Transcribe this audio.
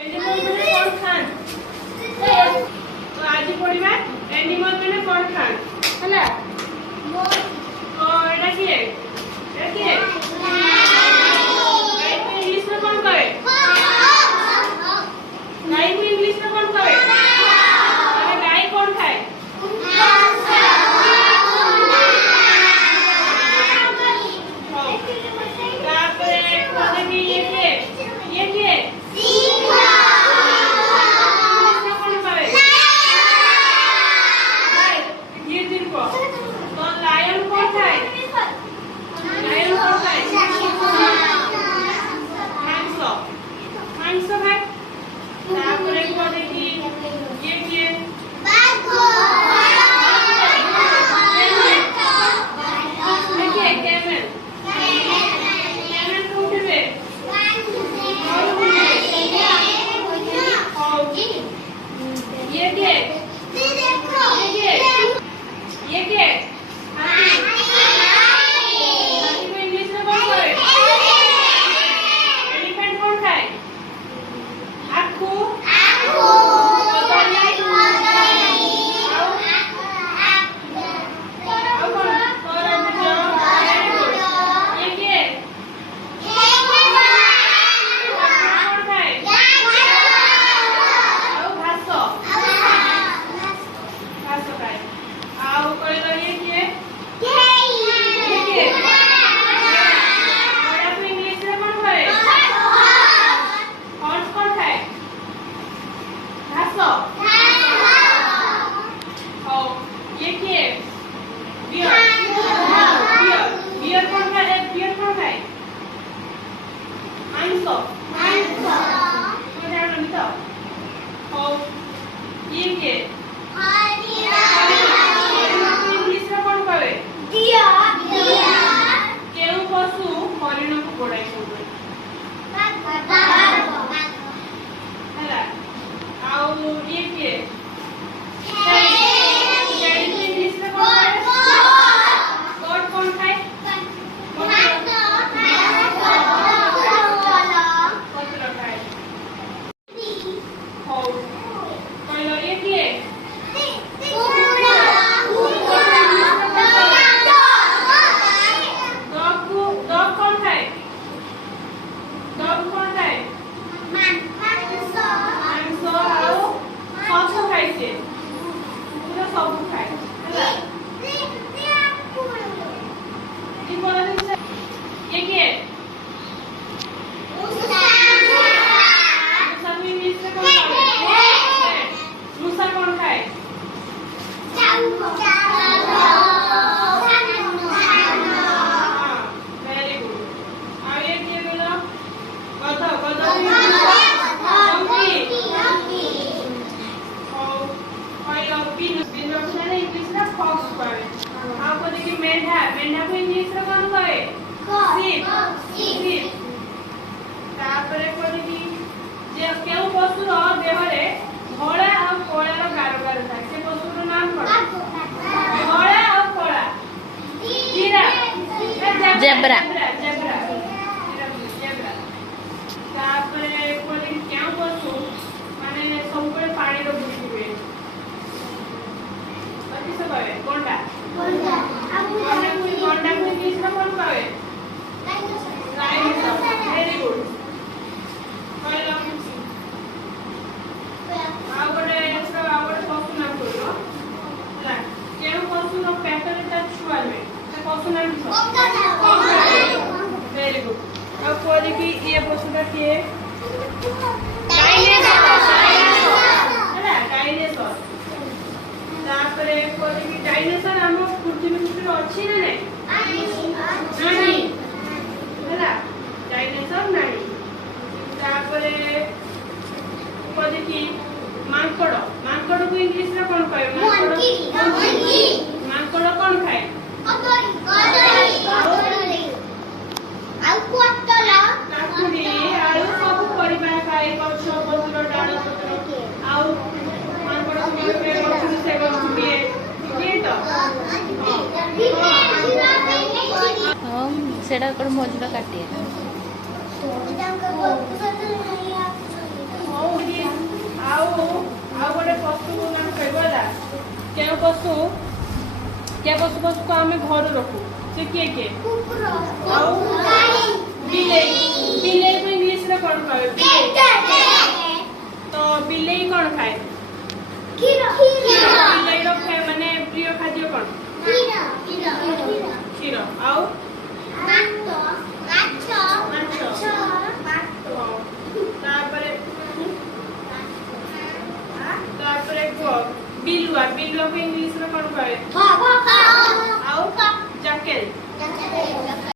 animal मैंने कौन खान तो आज पढ़िबा एनिमल मैंने कौन खान हला तो एटा किए गाय को इंग्लिश में कौन कहे गाय को इंग्लिश में कौन कहे अरे गाय कौन खाए जेब्रा वेरी गुड अब कोई की ये पशुटा किए डायनासोर तापरे कोई की डायनासोर हम पृथ्वी पृष्ठ अछि ना नहीं हला डायनासोर नहीं तापरे कोई की मांकड़ मांकड़ को इंग्लिश रे कोन कहबे मांकड़ कोन खाए सेटा कोड मजूरा काटिए ମଉରୀ ଆଉ ଗୋଟେ ପଶୁ ନାମ କହିବ ହେଲା କେଉଁ ପଶୁ ପଶୁକୁ ଆମେ ଘରେ ରଖୁ ସେ କିଏ ଆଉ ବିଲେଇ ବିଲେଇ को इंग्लिश रे कौन कहबे तो बिलेई कौन खाए बिलेई रो खाए माने प्रिय खाद्य कौन क्षीर आउ बिलुआ को इंग्लिश रे कौन कहबे आउ जैकेल